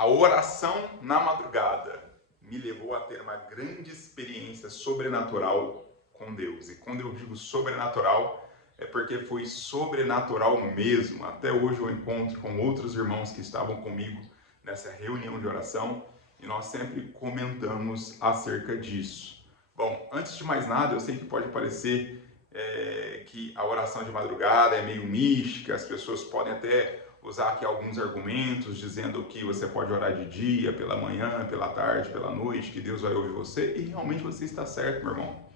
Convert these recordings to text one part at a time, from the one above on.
A oração na madrugada me levou a ter uma grande experiência sobrenatural com Deus. E quando eu digo sobrenatural, é porque foi sobrenatural mesmo. Até hoje eu encontro com outros irmãos que estavam comigo nessa reunião de oração e nós sempre comentamos acerca disso. Bom, antes de mais nada, eu sei que pode parecer que a oração de madrugada é meio mística, as pessoas podem até usar aqui alguns argumentos dizendo que você pode orar de dia, pela manhã, pela tarde, pela noite, que Deus vai ouvir você, e realmente você está certo, meu irmão.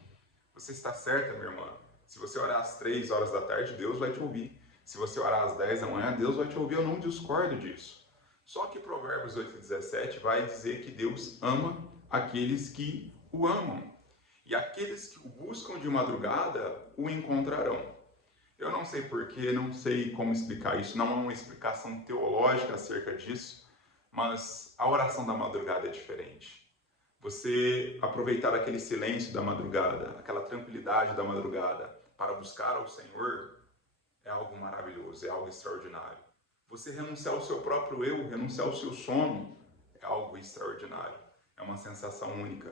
Você está certa, minha irmã. Se você orar às 3 horas da tarde, Deus vai te ouvir. Se você orar às 10 da manhã, Deus vai te ouvir. Eu não discordo disso. Só que Provérbios 8,17 vai dizer que Deus ama aqueles que o amam. E aqueles que o buscam de madrugada o encontrarão. Eu não sei porquê, não sei como explicar isso, não há uma explicação teológica acerca disso, mas a oração da madrugada é diferente. Você aproveitar aquele silêncio da madrugada, aquela tranquilidade da madrugada para buscar ao Senhor é algo maravilhoso, é algo extraordinário. Você renunciar ao seu próprio eu, renunciar ao seu sono, é algo extraordinário, é uma sensação única.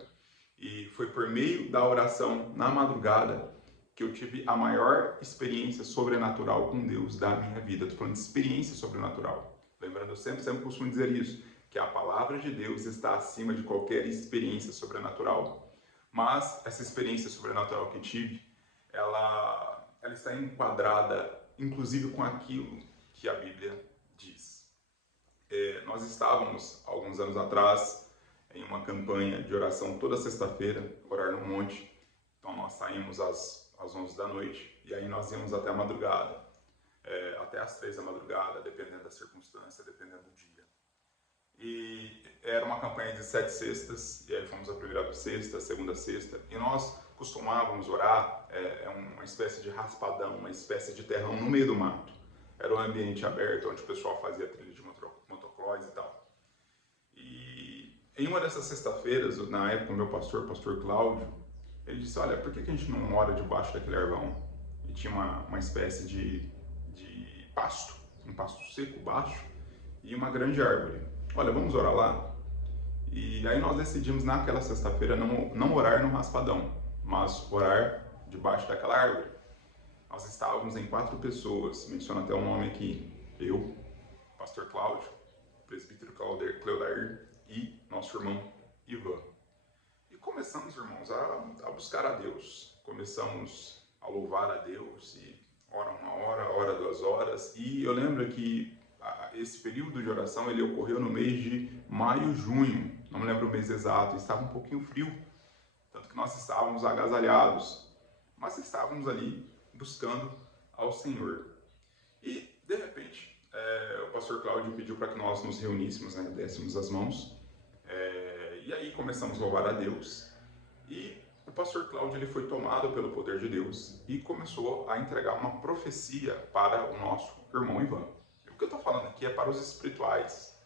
E foi por meio da oração na madrugada que eu tive a maior experiência sobrenatural com Deus da minha vida. Estou falando de experiência sobrenatural. Lembrando, eu sempre costumo dizer isso, que a palavra de Deus está acima de qualquer experiência sobrenatural. Mas essa experiência sobrenatural que tive, ela está enquadrada, inclusive, com aquilo que a Bíblia diz. Nós estávamos, alguns anos atrás, em uma campanha de oração toda sexta-feira, orar no monte. Então nós saímos às 11 da noite e aí nós íamos até a madrugada, até às 3 da madrugada, dependendo da circunstância, dependendo do dia. E era uma campanha de 7 sextas, e aí fomos a primeira sexta, a segunda sexta, e nós costumávamos orar, uma espécie de raspadão, uma espécie de terrão no meio do mato. Era um ambiente aberto, onde o pessoal fazia trilha de motocross e tal. E em uma dessas sexta-feiras, na época, o meu pastor, pastor Cláudio, ele disse, olha, por que a gente não mora debaixo daquele ervão? E tinha uma espécie de pasto, um pasto seco baixo, e uma grande árvore. Olha, vamos orar lá? E aí nós decidimos naquela sexta-feira não orar no raspadão, mas orar debaixo daquela árvore. Nós estávamos em 4 pessoas, menciono até o nome aqui, eu, pastor Cláudio, presbítero Cleodair e nosso irmão Ivan. E começamos, irmãos, a buscar a Deus. Começamos a louvar a Deus e ora 1 hora, ora 2 horas. E eu lembro que esse período de oração ele ocorreu no mês de maio, junho. Não me lembro o mês exato. Estava um pouquinho frio, tanto que nós estávamos agasalhados, mas estávamos ali buscando ao Senhor. E de repente, o pastor Cláudio pediu para que nós nos reuníssemos, né, dessemos as mãos. E aí começamos a louvar a Deus. E o pastor Cláudio ele foi tomado pelo poder de Deus e começou a entregar uma profecia para o nosso irmão Ivan. E o que eu estou falando aqui é para os espirituais,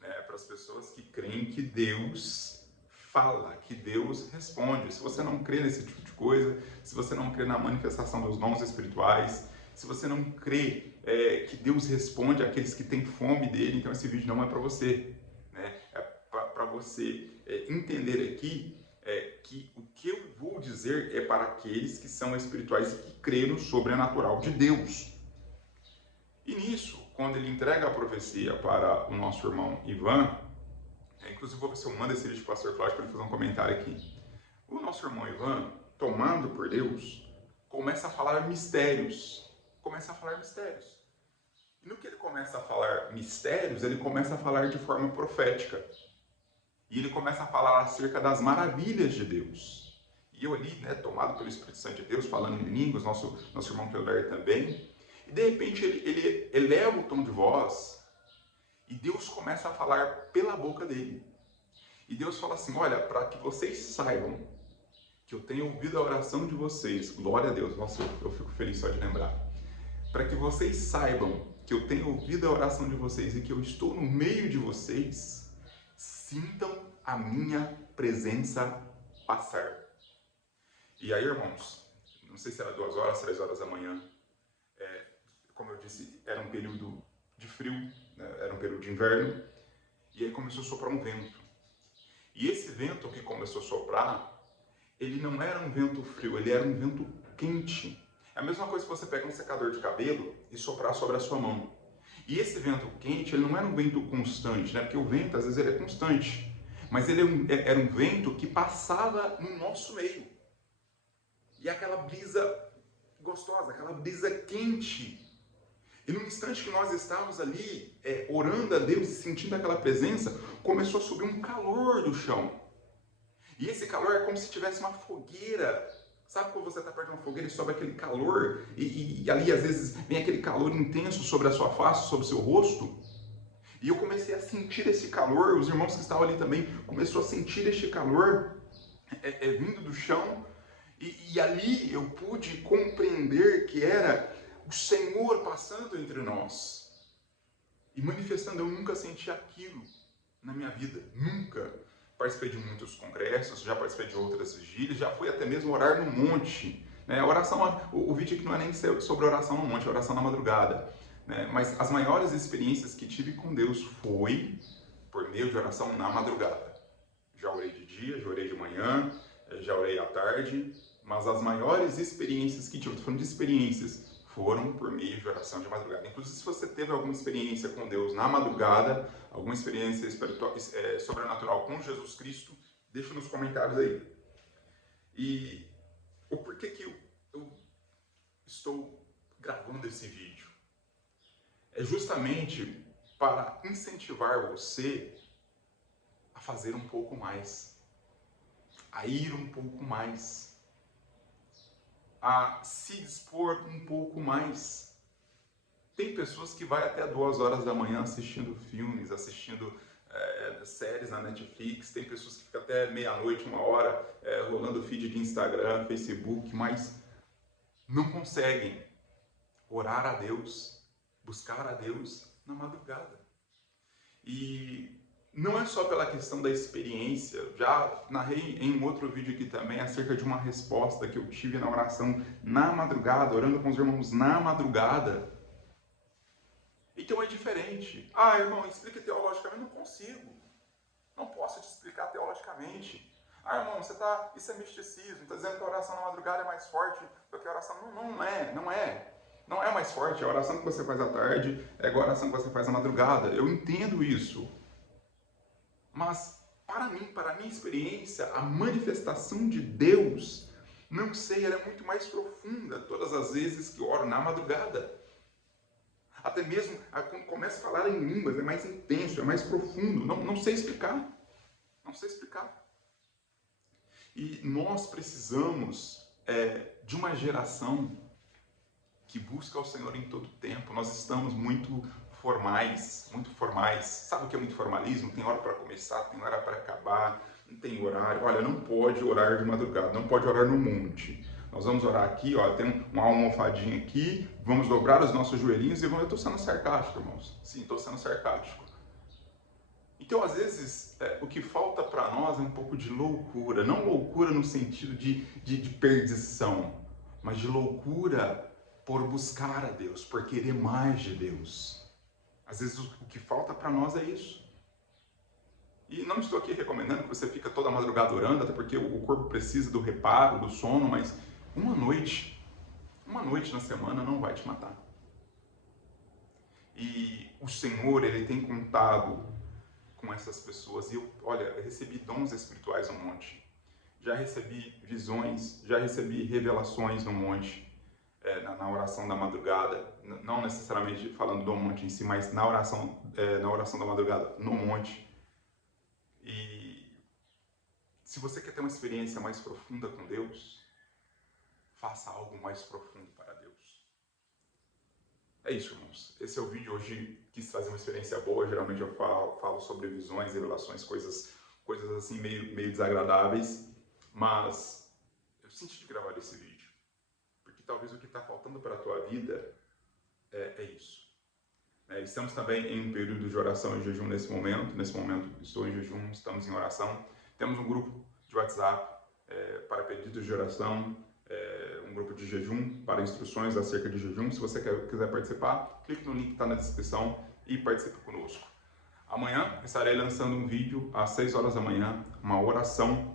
né? Para as pessoas que creem que Deus fala, que Deus responde. Se você não crê nesse tipo de coisa, se você não crê na manifestação dos dons espirituais, se você não crê que Deus responde àqueles que têm fome dele, então esse vídeo não é para você, né? É para você entender aqui que o que eu vou dizer é para aqueles que são espirituais e que creem no sobrenatural de Deus. E nisso, quando ele entrega a profecia para o nosso irmão Ivan, inclusive vou ver se eu mando esse vídeo para o pastor Cláudio para ele fazer um comentário aqui. O nosso irmão Ivan, tomado por Deus, começa a falar mistérios. E no que ele começa a falar mistérios, ele começa a falar de forma profética. E ele começa a falar acerca das maravilhas de Deus. E eu ali, né, tomado pelo Espírito Santo de Deus, falando em línguas, nosso irmão Cleodair também. E de repente ele eleva o tom de voz e Deus começa a falar pela boca dele. E Deus fala assim, olha, para que vocês saibam que eu tenho ouvido a oração de vocês, glória a Deus, nossa, eu fico feliz só de lembrar. Para que vocês saibam que eu tenho ouvido a oração de vocês e que eu estou no meio de vocês, sintam a minha presença passar. E aí, irmãos, não sei se era 2 horas, 3 horas da manhã, como eu disse, era um período de frio, né? Era um período de inverno, E aí começou a soprar um vento. E esse vento que começou a soprar, ele não era um vento frio, ele era um vento quente. É a mesma coisa que você pega um secador de cabelo e soprar sobre a sua mão. E esse vento quente, ele não era um vento constante, né? Porque o vento, às vezes, ele é constante. Mas ele era um vento que passava no nosso meio. E aquela brisa gostosa, aquela brisa quente. E no instante que nós estávamos ali, orando a Deus e sentindo aquela presença, começou a subir um calor do chão. E esse calor é como se tivesse uma fogueira. Sabe quando você está perto de uma fogueira e sobe aquele calor? E ali, às vezes, vem aquele calor intenso sobre a sua face, sobre o seu rosto? E eu comecei a sentir esse calor, os irmãos que estavam ali também começou a sentir este calor vindo do chão. E ali eu pude compreender que era o Senhor passando entre nós e manifestando. Eu nunca senti aquilo na minha vida, nunca. Participei de muitos congressos, já participei de outras vigílias, já fui até mesmo orar no monte. Né? O vídeo aqui não é nem sobre oração no monte, é oração na madrugada. Né? Mas as maiores experiências que tive com Deus foi por meio de oração na madrugada. Já orei de dia, já orei de manhã, já orei à tarde, mas as maiores experiências que tive, estou falando de experiências, foram por meio de oração de madrugada. Inclusive, se você teve alguma experiência com Deus na madrugada, alguma experiência espiritual, sobrenatural com Jesus Cristo, deixa nos comentários aí. E o porquê que eu estou gravando esse vídeo? É justamente para incentivar você a fazer um pouco mais, a ir um pouco mais, a se dispor um pouco mais. Tem pessoas que vai até 2 horas da manhã assistindo filmes, assistindo séries na Netflix, tem pessoas que ficam até meia-noite, 1 hora, rolando feed de Instagram, Facebook, mas não conseguem orar a Deus, buscar a Deus na madrugada. E não é só pela questão da experiência, já narrei em um outro vídeo aqui também acerca de uma resposta que eu tive na oração na madrugada, orando com os irmãos na madrugada. Então é diferente. Ah, irmão, explica teologicamente. Não consigo. Não posso te explicar teologicamente. Ah, irmão, isso é misticismo, está dizendo que a oração na madrugada é mais forte do que a oração. Não é. Não é mais forte. A oração que você faz à tarde é igual a oração que você faz à madrugada. Eu entendo isso. Mas, para mim, para a minha experiência, a manifestação de Deus, não sei, ela é muito mais profunda todas as vezes que eu oro na madrugada. Até mesmo quando começo a falar em línguas, é mais intenso, é mais profundo. Não sei explicar. Não sei explicar. E nós precisamos de uma geração que busca o Senhor em todo tempo. Nós estamos muito formais, muito formais. Sabe o que é muito formalismo? Tem hora para começar, tem hora para acabar, não tem horário. Olha, não pode orar de madrugada, não pode orar no monte. Nós vamos orar aqui, ó, tem uma almofadinha aqui, vamos dobrar os nossos joelhinhos e vamos... Eu estou sendo sarcástico, irmãos. Sim, estou sendo sarcástico. Então, às vezes, o que falta para nós é um pouco de loucura. Não loucura no sentido de perdição, mas de loucura por buscar a Deus, por querer mais de Deus. Às vezes o que falta para nós é isso. E não estou aqui recomendando que você fique toda madrugada orando, até porque o corpo precisa do reparo, do sono, mas uma noite na semana não vai te matar. E o Senhor, Ele tem contado com essas pessoas. E eu recebi dons espirituais no monte. Já recebi visões, já recebi revelações no monte. Na oração da madrugada, não necessariamente falando do monte em si, mas na oração da madrugada, no monte. E se você quer ter uma experiência mais profunda com Deus, faça algo mais profundo para Deus. É isso, irmãos. Esse é o vídeo hoje. Quis trazer uma experiência boa. Geralmente eu falo sobre visões, revelações, coisas assim meio desagradáveis, mas eu senti de gravar esse vídeo. Talvez o que está faltando para a tua vida é isso. Estamos também em um período de oração e jejum nesse momento. Nesse momento estou em jejum, estamos em oração. Temos um grupo de WhatsApp para pedidos de oração, um grupo de jejum para instruções acerca de jejum. Se você quiser participar, clique no link que está na descrição e participe conosco. Amanhã estarei lançando um vídeo às 6 horas da manhã, uma oração,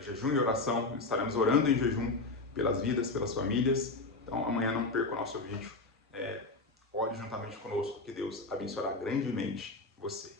jejum e oração. Estaremos orando em jejum pelas vidas, pelas famílias. Então amanhã não perca o nosso vídeo. Ore juntamente conosco, que Deus abençoará grandemente você.